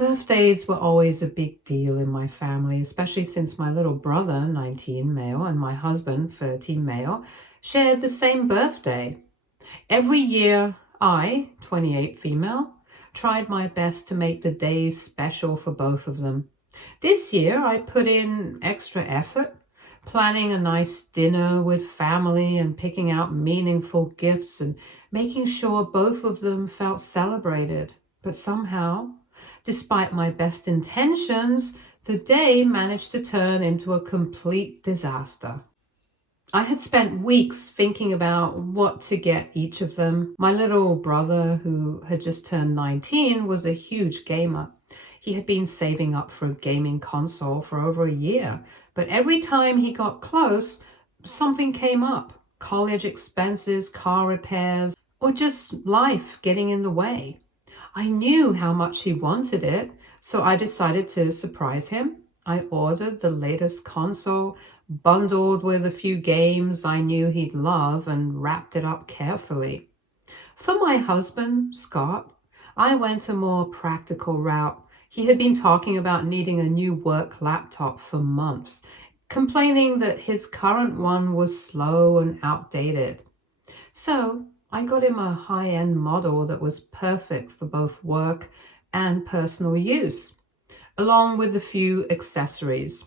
Birthdays were always a big deal in my family, especially since my little brother, 19 male, and my husband, 13 male, shared the same birthday. Every year, I, 28 female, tried my best to make the days special for both of them. This year, I put in extra effort, planning a nice dinner with family and picking out meaningful gifts and making sure both of them felt celebrated. But somehow, despite my best intentions, the day managed to turn into a complete disaster. I had spent weeks thinking about what to get each of them. My little brother, who had just turned 19, was a huge gamer. He had been saving up for a gaming console for over a year, but every time he got close, something came up. College expenses, car repairs, or just life getting in the way. I knew how much he wanted it, so I decided to surprise him. I ordered the latest console, bundled with a few games I knew he'd love, and wrapped it up carefully. For my husband, Scott, I went a more practical route. He had been talking about needing a new work laptop for months, complaining that his current one was slow and outdated. So I got him a high-end model that was perfect for both work and personal use, along with a few accessories.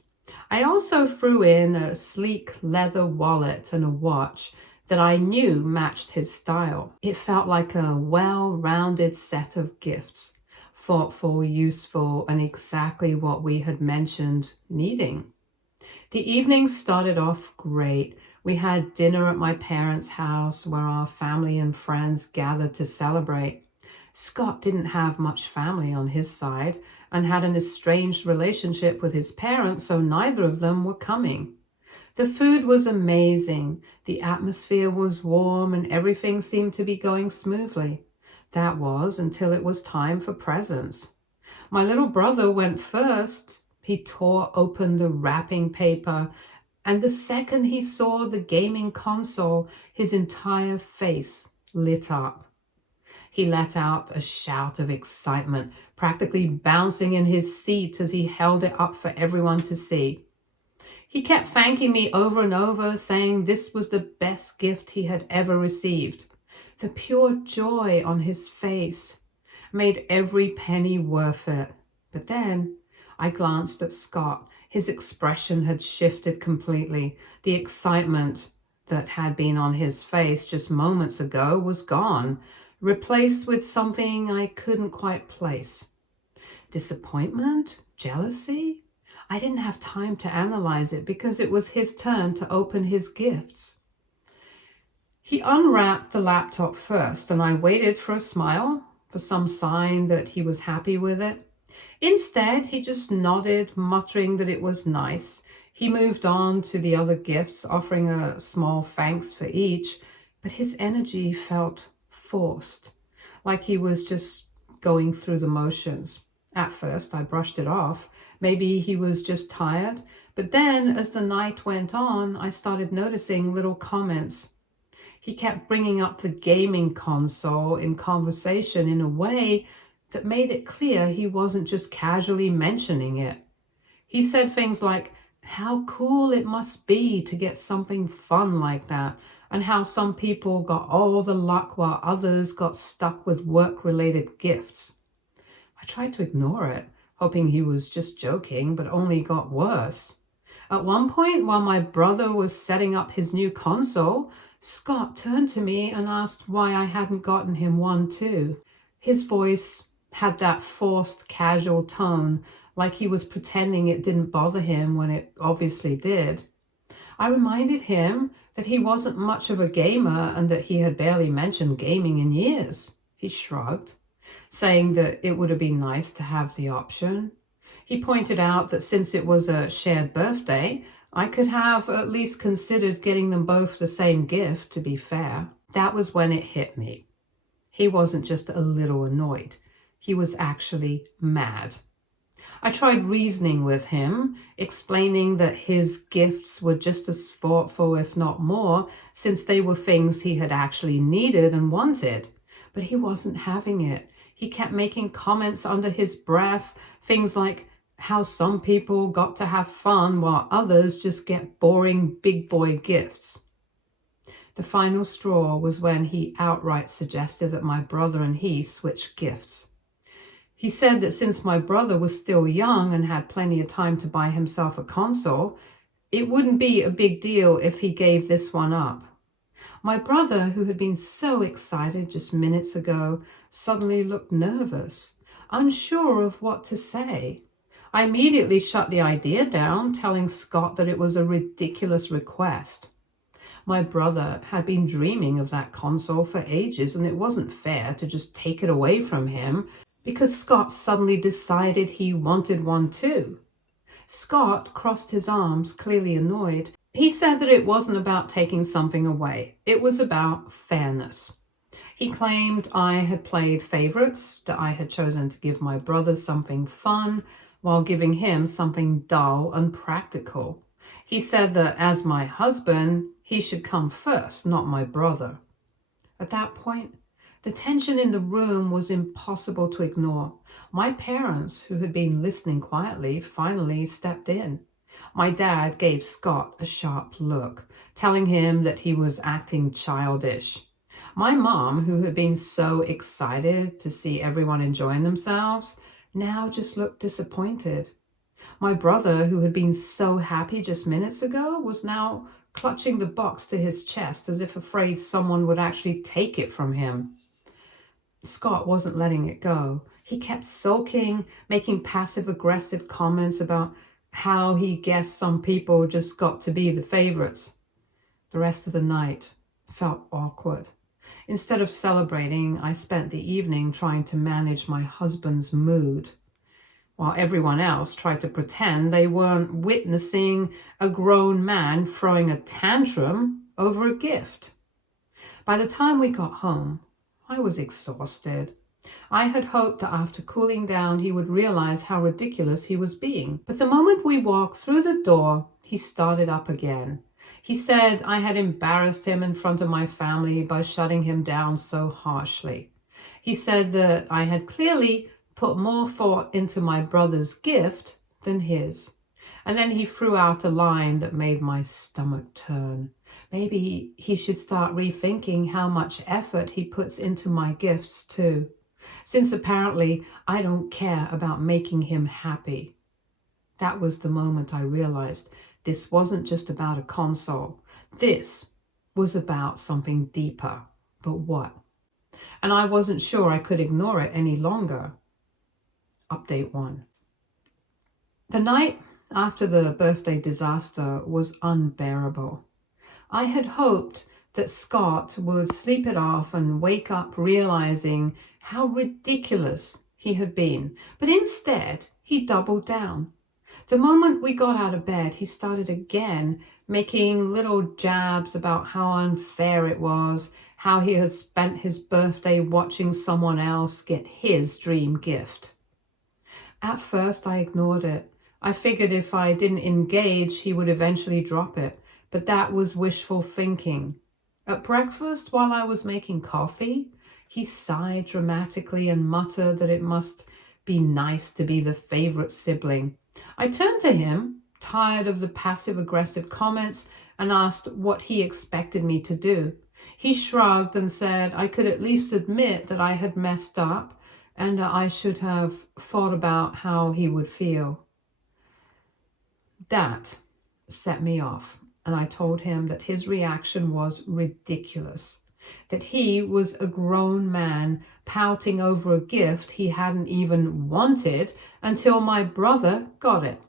I also threw in a sleek leather wallet and a watch that I knew matched his style. It felt like a well-rounded set of gifts, thoughtful, useful, and exactly what we had mentioned needing. The evening started off great. We had dinner at my parents' house where our family and friends gathered to celebrate. Scott didn't have much family on his side and had an estranged relationship with his parents, so neither of them were coming. The food was amazing, the atmosphere was warm, and everything seemed to be going smoothly. That was until it was time for presents. My little brother went first. He tore open the wrapping paper, and the second he saw the gaming console, his entire face lit up. He let out a shout of excitement, practically bouncing in his seat as he held it up for everyone to see. He kept thanking me over and over, saying this was the best gift he had ever received. The pure joy on his face made every penny worth it. But then I glanced at Scott. His expression had shifted completely. The excitement that had been on his face just moments ago was gone, replaced with something I couldn't quite place. Disappointment? Jealousy? I didn't have time to analyze it because it was his turn to open his gifts. He unwrapped the laptop first, and I waited for a smile, for some sign that he was happy with it. Instead, he just nodded, muttering that it was nice. He moved on to the other gifts, offering a small thanks for each, but his energy felt forced, like he was just going through the motions. At first, I brushed it off. Maybe he was just tired. But then, as the night went on, I started noticing little comments. He kept bringing up the gaming console in conversation in a way that made it clear he wasn't just casually mentioning it. He said things like, how cool it must be to get something fun like that, and how some people got all the luck while others got stuck with work-related gifts. I tried to ignore it, hoping he was just joking, but only got worse. At one point, while my brother was setting up his new console, Scott turned to me and asked why I hadn't gotten him one too. His voice had that forced, casual tone, like he was pretending it didn't bother him when it obviously did. I reminded him that he wasn't much of a gamer and that he had barely mentioned gaming in years. He shrugged, saying that it would have been nice to have the option. He pointed out that since it was a shared birthday, I could have at least considered getting them both the same gift, to be fair. That was when it hit me. He wasn't just a little annoyed. He was actually mad. I tried reasoning with him, explaining that his gifts were just as thoughtful, if not more, since they were things he had actually needed and wanted. But he wasn't having it. He kept making comments under his breath, things like how some people got to have fun while others just get boring big boy gifts. The final straw was when he outright suggested that my brother and he switch gifts. He said that since my brother was still young and had plenty of time to buy himself a console, it wouldn't be a big deal if he gave this one up. My brother, who had been so excited just minutes ago, suddenly looked nervous, unsure of what to say. I immediately shut the idea down, telling Scott that it was a ridiculous request. My brother had been dreaming of that console for ages, and it wasn't fair to just take it away from him because Scott suddenly decided he wanted one too. Scott crossed his arms, clearly annoyed. He said that it wasn't about taking something away. It was about fairness. He claimed I had played favorites, that I had chosen to give my brother something fun while giving him something dull and practical. He said that as my husband, he should come first, not my brother. At that point, the tension in the room was impossible to ignore. My parents, who had been listening quietly, finally stepped in. My dad gave Scott a sharp look, telling him that he was acting childish. My mom, who had been so excited to see everyone enjoying themselves, now just looked disappointed. My brother, who had been so happy just minutes ago, was now clutching the box to his chest as if afraid someone would actually take it from him. Scott wasn't letting it go. He kept sulking, making passive-aggressive comments about how he guessed some people just got to be the favorites. The rest of the night felt awkward. Instead of celebrating, I spent the evening trying to manage my husband's mood, while everyone else tried to pretend they weren't witnessing a grown man throwing a tantrum over a gift. By the time we got home, I was exhausted. I had hoped that after cooling down, he would realize how ridiculous he was being. But the moment we walked through the door, he started up again. He said I had embarrassed him in front of my family by shutting him down so harshly. He said that I had clearly put more thought into my brother's gift than his. And then he threw out a line that made my stomach turn. Maybe he should start rethinking how much effort he puts into my gifts too, since apparently I don't care about making him happy. That was the moment I realized this wasn't just about a console. This was about something deeper. But what? And I wasn't sure I could ignore it any longer. Update 1. The night after the birthday disaster was unbearable. I had hoped that Scott would sleep it off and wake up realizing how ridiculous he had been, but instead he doubled down. The moment we got out of bed, he started again making little jabs about how unfair it was, how he had spent his birthday watching someone else get his dream gift. At first I ignored it. I figured if I didn't engage, he would eventually drop it, but that was wishful thinking. At breakfast, while I was making coffee, he sighed dramatically and muttered that it must be nice to be the favorite sibling. I turned to him, tired of the passive-aggressive comments, and asked what he expected me to do. He shrugged and said I could at least admit that I had messed up and that I should have thought about how he would feel. That set me off, and I told him that his reaction was ridiculous, that he was a grown man pouting over a gift he hadn't even wanted until my brother got it.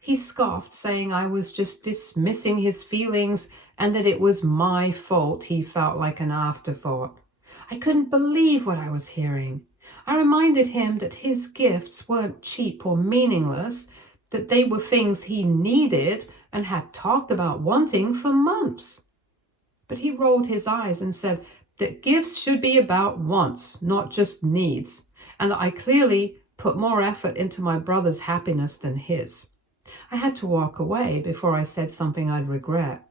He scoffed, saying I was just dismissing his feelings and that it was my fault he felt like an afterthought. I couldn't believe what I was hearing. I reminded him that his gifts weren't cheap or meaningless, that they were things he needed and had talked about wanting for months. But he rolled his eyes and said that gifts should be about wants, not just needs, and that I clearly put more effort into my brother's happiness than his. I had to walk away before I said something I'd regret.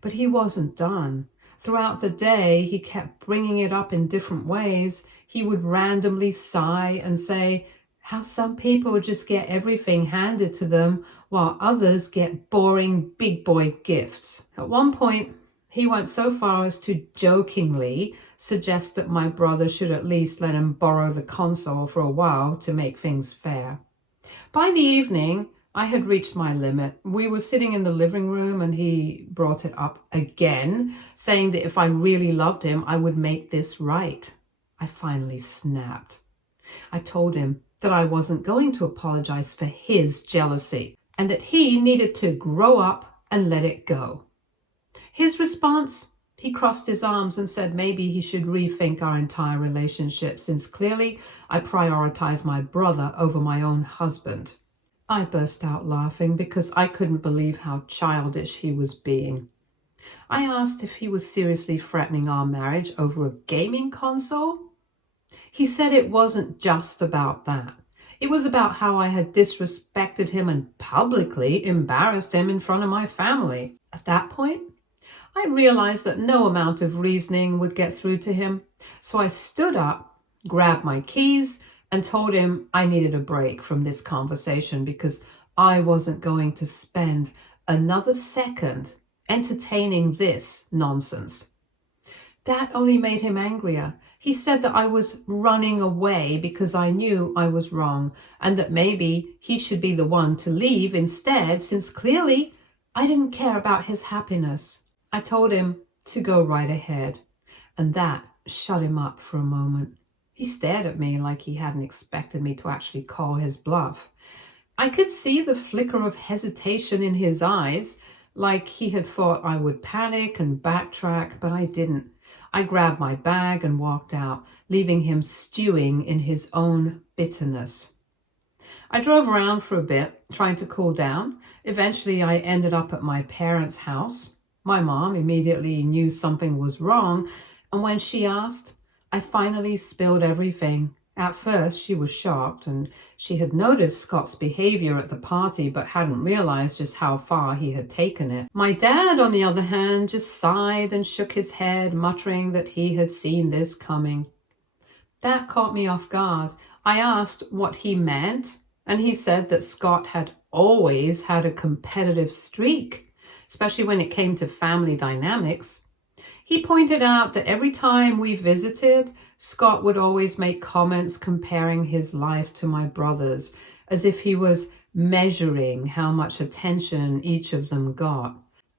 But he wasn't done. Throughout the day, he kept bringing it up in different ways. He would randomly sigh and say how some people just get everything handed to them while others get boring big boy gifts. At one point, he went so far as to jokingly suggest that my brother should at least let him borrow the console for a while to make things fair. By the evening, I had reached my limit. We were sitting in the living room and he brought it up again, saying that if I really loved him, I would make this right. I finally snapped. I told him that I wasn't going to apologize for his jealousy and that he needed to grow up and let it go. His response? He crossed his arms and said maybe he should rethink our entire relationship since clearly I prioritize my brother over my own husband. I burst out laughing because I couldn't believe how childish he was being. I asked if he was seriously threatening our marriage over a gaming console. He said it wasn't just about that. It was about how I had disrespected him and publicly embarrassed him in front of my family. At that point, I realized that no amount of reasoning would get through to him, so I stood up, grabbed my keys, and told him I needed a break from this conversation because I wasn't going to spend another second entertaining this nonsense. That only made him angrier. He said that I was running away because I knew I was wrong and that maybe he should be the one to leave instead since clearly I didn't care about his happiness. I told him to go right ahead, and that shut him up for a moment. He stared at me like he hadn't expected me to actually call his bluff. I could see the flicker of hesitation in his eyes, like he had thought I would panic and backtrack, but I didn't. I grabbed my bag and walked out, leaving him stewing in his own bitterness. I drove around for a bit, trying to cool down. Eventually, I ended up at my parents' house. My mom immediately knew something was wrong, and when she asked, I finally spilled everything. At first, she was shocked, and she had noticed Scott's behavior at the party, but hadn't realized just how far he had taken it. My dad, on the other hand, just sighed and shook his head, muttering that he had seen this coming. That caught me off guard. I asked what he meant, and he said that Scott had always had a competitive streak, especially when it came to family dynamics. He pointed out that every time we visited, Scott would always make comments comparing his life to my brother's, as if he was measuring how much attention each of them got.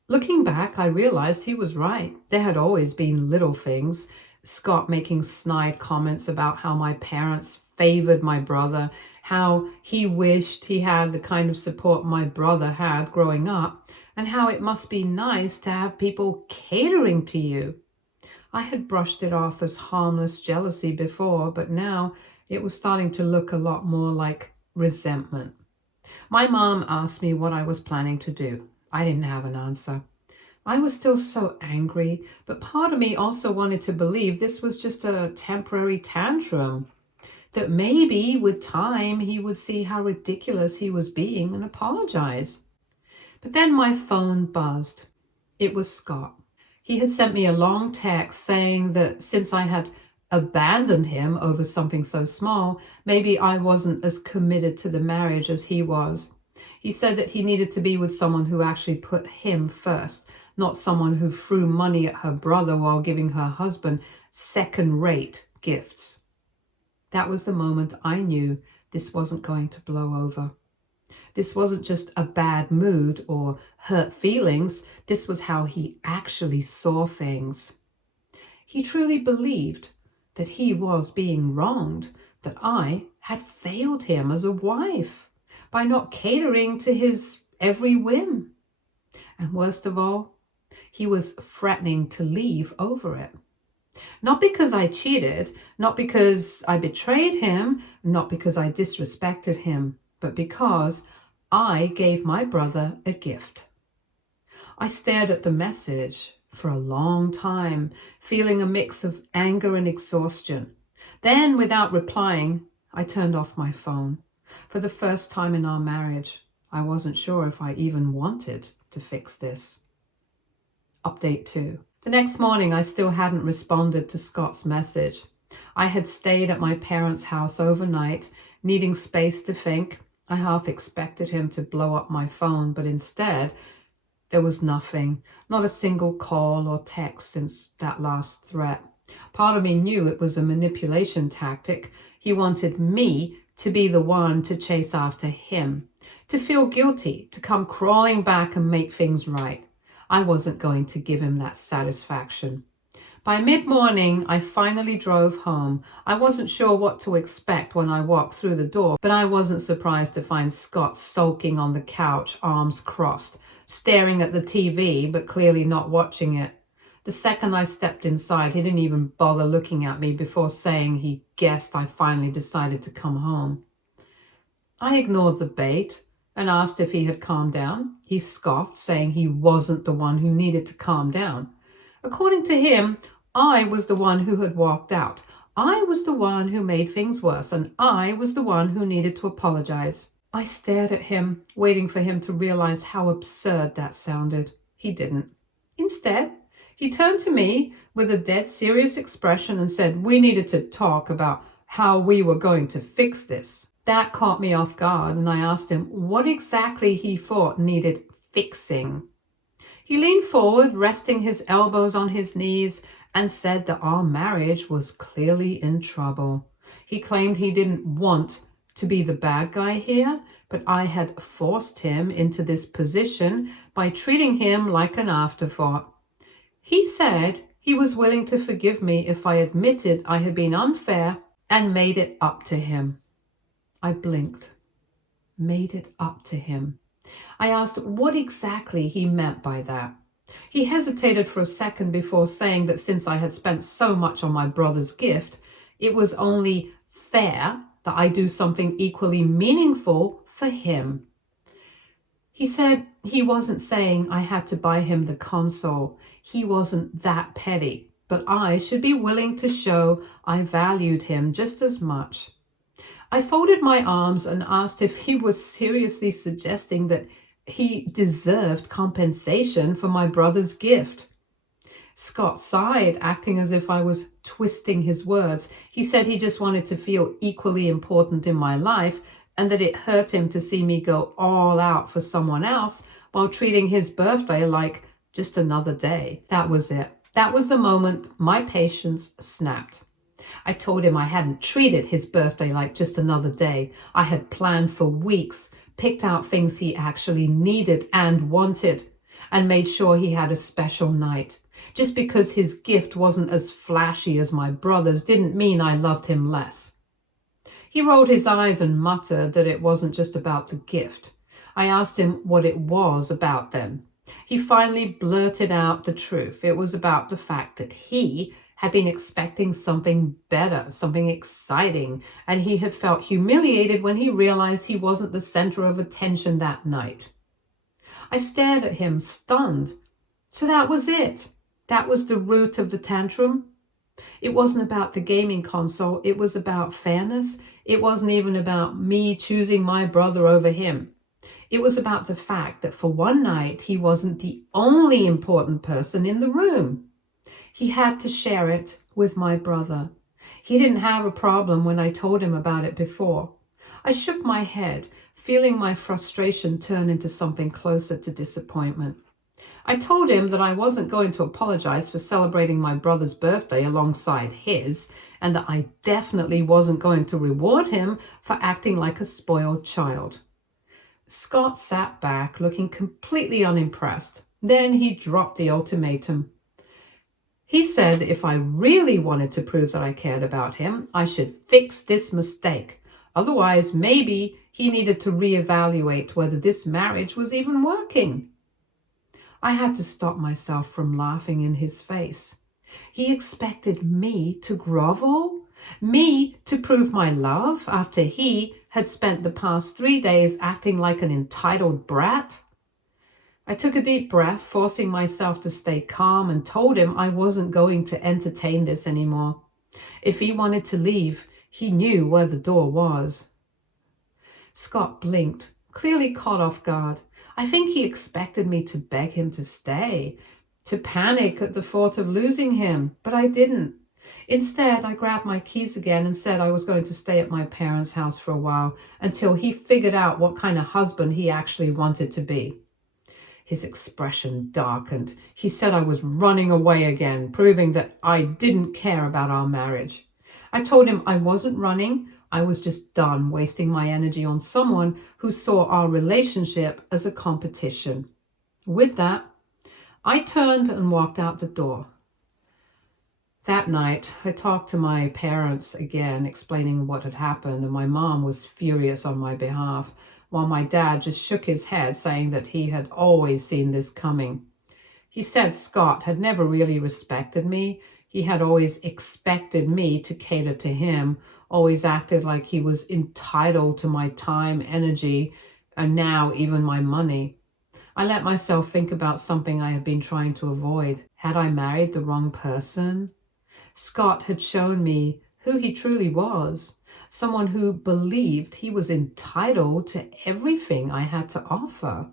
Looking back, I realized he was right. There had always been little things. Scott making snide comments about how my parents favored my brother, how he wished he had the kind of support my brother had growing up, and how it must be nice to have people catering to you. I had brushed it off as harmless jealousy before, but now it was starting to look a lot more like resentment. My mom asked me what I was planning to do. I didn't have an answer. I was still so angry, but part of me also wanted to believe this was just a temporary tantrum, that maybe with time he would see how ridiculous he was being and apologize. But then my phone buzzed. It was Scott. He had sent me a long text saying that since I had abandoned him over something so small, maybe I wasn't as committed to the marriage as he was. He said that he needed to be with someone who actually put him first, not someone who threw money at her brother while giving her husband second-rate gifts. That was the moment I knew this wasn't going to blow over. This wasn't just a bad mood or hurt feelings. This was how he actually saw things. He truly believed that he was being wronged, that I had failed him as a wife by not catering to his every whim. And worst of all, he was threatening to leave over it. Not because I cheated, not because I betrayed him, not because I disrespected him, but because I gave my brother a gift. I stared at the message for a long time, feeling a mix of anger and exhaustion. Then, without replying, I turned off my phone. For the first time in our marriage, I wasn't sure if I even wanted to fix this. Update 2. The next morning, I still hadn't responded to Scott's message. I had stayed at my parents' house overnight, needing space to think. I half expected him to blow up my phone, but instead, there was nothing, not a single call or text since that last threat. Part of me knew it was a manipulation tactic. He wanted me to be the one to chase after him, to feel guilty, to come crawling back and make things right. I wasn't going to give him that satisfaction. By mid-morning, I finally drove home. I wasn't sure what to expect when I walked through the door, but I wasn't surprised to find Scott sulking on the couch, arms crossed, staring at the TV, but clearly not watching it. The second I stepped inside, he didn't even bother looking at me before saying he guessed I finally decided to come home. I ignored the bait and asked if he had calmed down. He scoffed, saying he wasn't the one who needed to calm down. According to him, I was the one who had walked out. I was the one who made things worse, and I was the one who needed to apologize. I stared at him, waiting for him to realize how absurd that sounded. He didn't. Instead, he turned to me with a dead serious expression and said we needed to talk about how we were going to fix this. That caught me off guard, and I asked him what exactly he thought needed fixing. He leaned forward, resting his elbows on his knees, and said that our marriage was clearly in trouble. He claimed he didn't want to be the bad guy here, but I had forced him into this position by treating him like an afterthought. He said he was willing to forgive me if I admitted I had been unfair and made it up to him. I blinked. Made it up to him. I asked what exactly he meant by that. He hesitated for a second before saying that since I had spent so much on my brother's gift, it was only fair that I do something equally meaningful for him. He said he wasn't saying I had to buy him the console. He wasn't that petty, but I should be willing to show I valued him just as much. I folded my arms and asked if he was seriously suggesting that he deserved compensation for my brother's gift. Scott sighed, acting as if I was twisting his words. He said he just wanted to feel equally important in my life and that it hurt him to see me go all out for someone else while treating his birthday like just another day. That was it. That was the moment my patience snapped. I told him I hadn't treated his birthday like just another day. I had planned for weeks, picked out things he actually needed and wanted, and made sure he had a special night. Just because his gift wasn't as flashy as my brother's didn't mean I loved him less. He rolled his eyes and muttered that it wasn't just about the gift. I asked him what it was about then. He finally blurted out the truth. It was about the fact that he had been expecting something better, something exciting, and he had felt humiliated when he realized he wasn't the center of attention that night. I stared at him, stunned. So that was it. That was the root of the tantrum. It wasn't about the gaming console. It was about fairness. It wasn't even about me choosing my brother over him. It was about the fact that for one night, he wasn't the only important person in the room. He had to share it with my brother. He didn't have a problem when I told him about it before. I shook my head, feeling my frustration turn into something closer to disappointment. I told him that I wasn't going to apologize for celebrating my brother's birthday alongside his, and that I definitely wasn't going to reward him for acting like a spoiled child. Scott sat back, looking completely unimpressed. Then he dropped the ultimatum. He said if I really wanted to prove that I cared about him, I should fix this mistake. Otherwise, maybe he needed to reevaluate whether this marriage was even working. I had to stop myself from laughing in his face. He expected me to grovel? Me to prove my love after he had spent the past 3 days acting like an entitled brat? I took a deep breath, forcing myself to stay calm, and told him I wasn't going to entertain this anymore. If he wanted to leave, he knew where the door was. Scott blinked, clearly caught off guard. I think he expected me to beg him to stay. to panic at the thought of losing him, but I didn't. Instead, I grabbed my keys again and said I was going to stay at my parents' house for a while until he figured out what kind of husband he actually wanted to be. His expression darkened. He said I was running away again, proving that I didn't care about our marriage. I told him I wasn't running. I was just done wasting my energy on someone who saw our relationship as a competition. With that, I turned and walked out the door. That night, I talked to my parents again, explaining what had happened, and my mom was furious on my behalf, while my dad just shook his head, saying that he had always seen this coming. He said Scott had never really respected me. He had always expected me to cater to him, always acted like he was entitled to my time, energy, and now even my money. I let myself think about something I had been trying to avoid. Had I married the wrong person? Scott had shown me who he truly was, someone who believed he was entitled to everything I had to offer,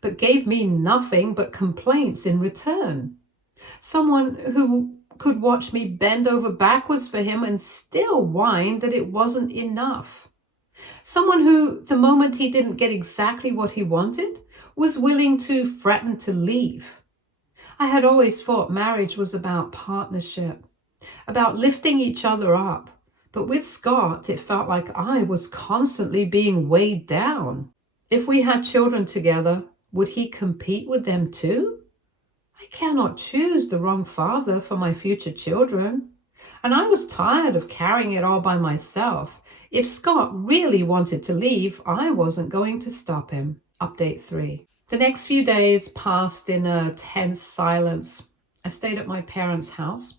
but gave me nothing but complaints in return. Someone who could watch me bend over backwards for him and still whine that it wasn't enough. Someone who, the moment he didn't get exactly what he wanted, was willing to threaten to leave. I had always thought marriage was about partnership, about lifting each other up. But with Scott, it felt like I was constantly being weighed down. If we had children together, would he compete with them too? I cannot choose the wrong father for my future children. And I was tired of carrying it all by myself. If Scott really wanted to leave, I wasn't going to stop him. Update 3. The next few days passed in a tense silence. I stayed at my parents' house,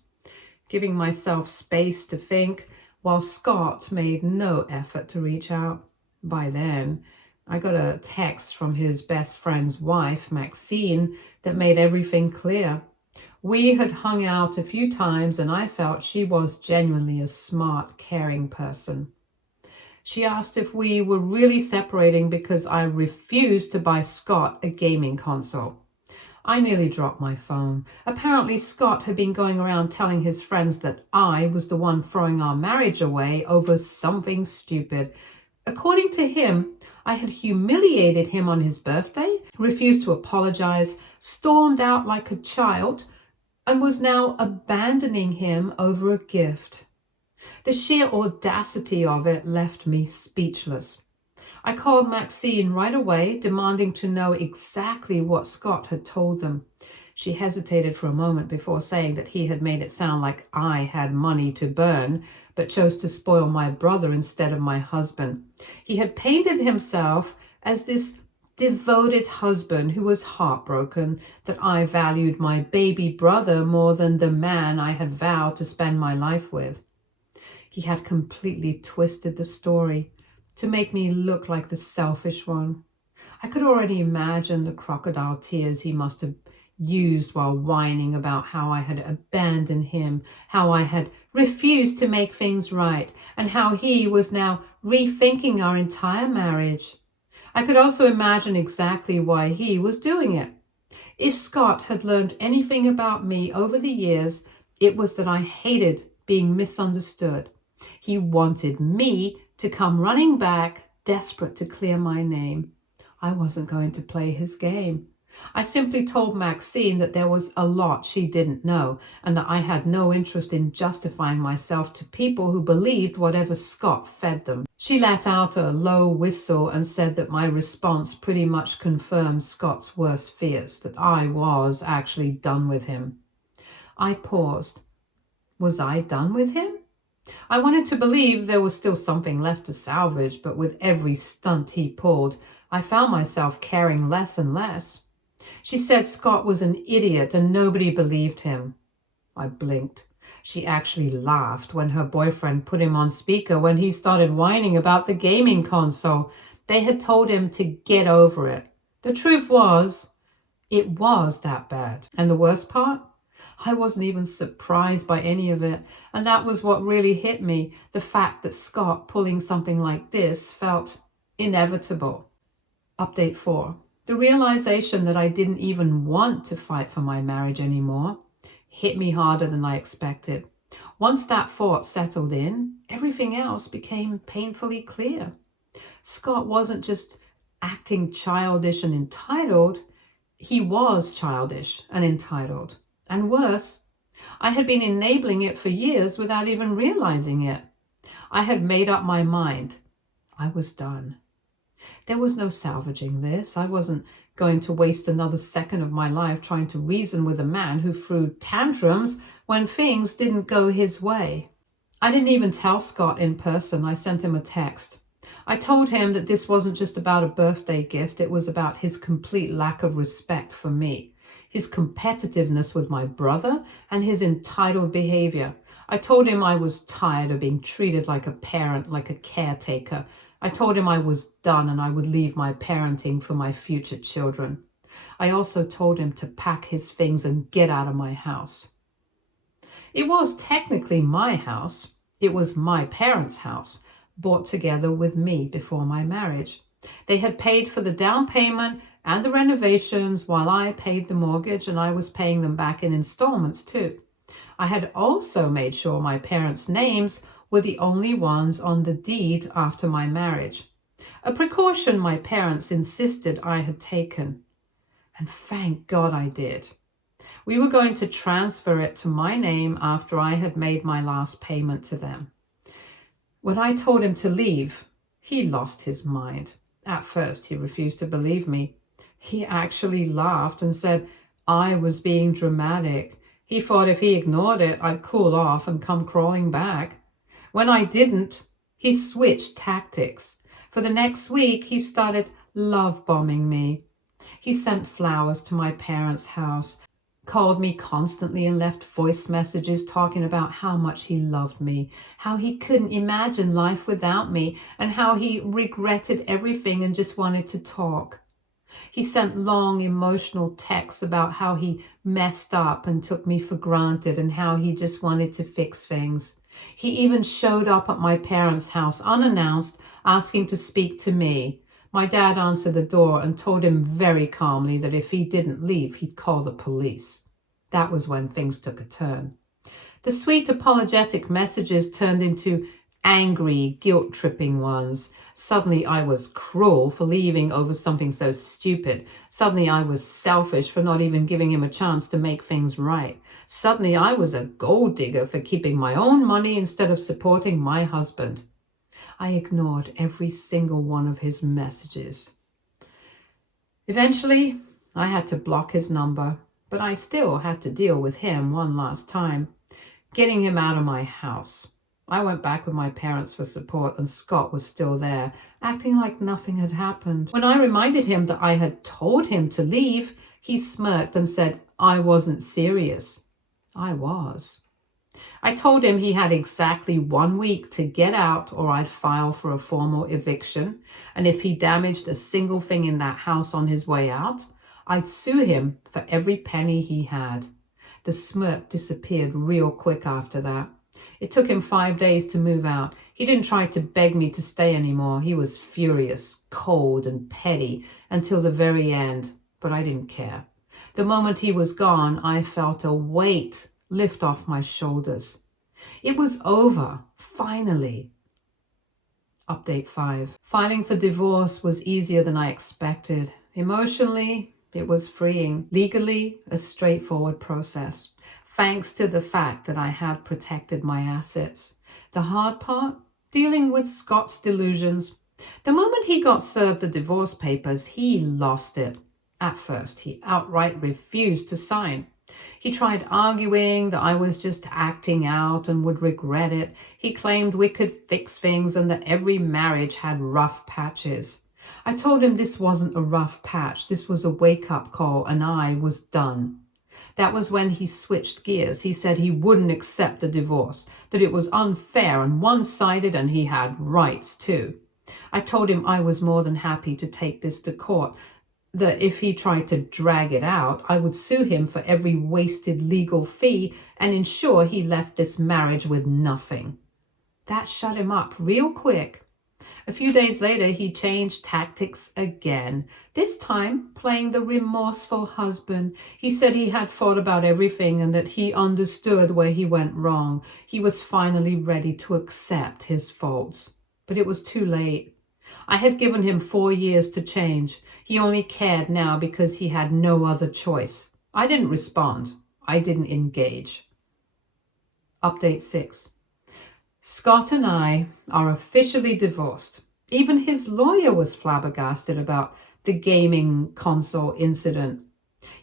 giving myself space to think, while Scott made no effort to reach out. By then, I got a text from his best friend's wife, Maxine, that made everything clear. We had hung out a few times, and I felt she was genuinely a smart, caring person. She asked if we were really separating because I refused to buy Scott a gaming console. I nearly dropped my phone. Apparently, Scott had been going around telling his friends that I was the one throwing our marriage away over something stupid. According to him, I had humiliated him on his birthday, refused to apologize, stormed out like a child, and was now abandoning him over a gift. The sheer audacity of it left me speechless. I called Maxine right away, demanding to know exactly what Scott had told them. She hesitated for a moment before saying that he had made it sound like I had money to burn, but chose to spoil my brother instead of my husband. He had painted himself as this devoted husband who was heartbroken that I valued my baby brother more than the man I had vowed to spend my life with. He had completely twisted the story to make me look like the selfish one. I could already imagine the crocodile tears he must have used while whining about how I had abandoned him, how I had refused to make things right, and how he was now rethinking our entire marriage. I could also imagine exactly why he was doing it. If Scott had learned anything about me over the years, it was that I hated being misunderstood. He wanted me to come running back, desperate to clear my name. I wasn't going to play his game. I simply told Maxine that there was a lot she didn't know, and that I had no interest in justifying myself to people who believed whatever Scott fed them. She let out a low whistle and said that my response pretty much confirmed Scott's worst fears, that I was actually done with him. I paused. Was I done with him? I wanted to believe there was still something left to salvage, but with every stunt he pulled, I found myself caring less and less. She said Scott was an idiot and nobody believed him. I blinked. She actually laughed when her boyfriend put him on speaker when he started whining about the gaming console. They had told him to get over it. The truth was, it was that bad. And the worst part? I wasn't even surprised by any of it. And that was what really hit me, the fact that Scott pulling something like this felt inevitable. Update 4. The realization that I didn't even want to fight for my marriage anymore hit me harder than I expected. Once that thought settled in, everything else became painfully clear. Scott wasn't just acting childish and entitled, he was childish and entitled. And worse, I had been enabling it for years without even realizing it. I had made up my mind. I was done. There was no salvaging this. I wasn't going to waste another second of my life trying to reason with a man who threw tantrums when things didn't go his way. I didn't even tell Scott in person. I sent him a text. I told him that this wasn't just about a birthday gift. It was about his complete lack of respect for me, his competitiveness with my brother, and his entitled behavior. I told him I was tired of being treated like a parent, like a caretaker. I told him I was done and I would leave my parenting for my future children. I also told him to pack his things and get out of my house. It was technically my house. It was my parents' house, bought together with me before my marriage. They had paid for the down payment and the renovations while I paid the mortgage, and I was paying them back in installments too. I had also made sure my parents' names were the only ones on the deed after my marriage, a precaution my parents insisted I had taken. And thank God I did. We were going to transfer it to my name after I had made my last payment to them. When I told him to leave, he lost his mind. At first, he refused to believe me. He actually laughed and said I was being dramatic. He thought if he ignored it, I'd cool off and come crawling back. When I didn't, he switched tactics. For the next week, he started love-bombing me. He sent flowers to my parents' house, called me constantly and left voice messages talking about how much he loved me, how he couldn't imagine life without me, and how he regretted everything and just wanted to talk. He sent long emotional texts about how he messed up and took me for granted and how he just wanted to fix things. He even showed up at my parents' house unannounced, asking to speak to me. My dad answered the door and told him very calmly that if he didn't leave, he'd call the police. That was when things took a turn. The sweet apologetic messages turned into angry, guilt-tripping ones. Suddenly I was cruel for leaving over something so stupid. Suddenly I was selfish for not even giving him a chance to make things right. Suddenly I was a gold digger for keeping my own money instead of supporting my husband. I ignored every single one of his messages. Eventually, I had to block his number, but I still had to deal with him one last time, getting him out of my house. I went back with my parents for support, and Scott was still there, acting like nothing had happened. When I reminded him that I had told him to leave, he smirked and said I wasn't serious. I was. I told him he had exactly 1 week to get out or I'd file for a formal eviction, and if he damaged a single thing in that house on his way out, I'd sue him for every penny he had. The smirk disappeared real quick after that. It took him 5 days to move out. He didn't try to beg me to stay anymore. He was furious, cold, and petty until the very end, but I didn't care. The moment he was gone, I felt a weight lift off my shoulders. It was over, finally. Update 5. Filing for divorce was easier than I expected. Emotionally, it was freeing. Legally, a straightforward process, thanks to the fact that I had protected my assets. The hard part? Dealing with Scott's delusions. The moment he got served the divorce papers, he lost it. At first, he outright refused to sign. He tried arguing that I was just acting out and would regret it. He claimed we could fix things and that every marriage had rough patches. I told him this wasn't a rough patch. This was a wake-up call, and I was done. That was when he switched gears. He said he wouldn't accept the divorce, that it was unfair and one-sided, and he had rights too. I told him I was more than happy to take this to court, that if he tried to drag it out, I would sue him for every wasted legal fee and ensure he left this marriage with nothing. That shut him up real quick. A few days later, he changed tactics again, this time playing the remorseful husband. He said he had thought about everything and that he understood where he went wrong. He was finally ready to accept his faults. But it was too late. I had given him 4 years to change. He only cared now because he had no other choice. I didn't respond. I didn't engage. Update 6. Scott and I are officially divorced. Even his lawyer was flabbergasted about the gaming console incident.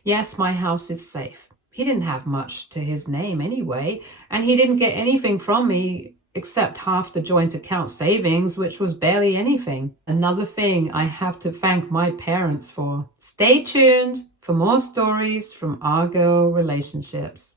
Yes, my house is safe. He didn't have much to his name anyway, and he didn't get anything from me except half the joint account savings, which was barely anything. Another thing I have to thank my parents for. Stay tuned for more stories from our girl relationships.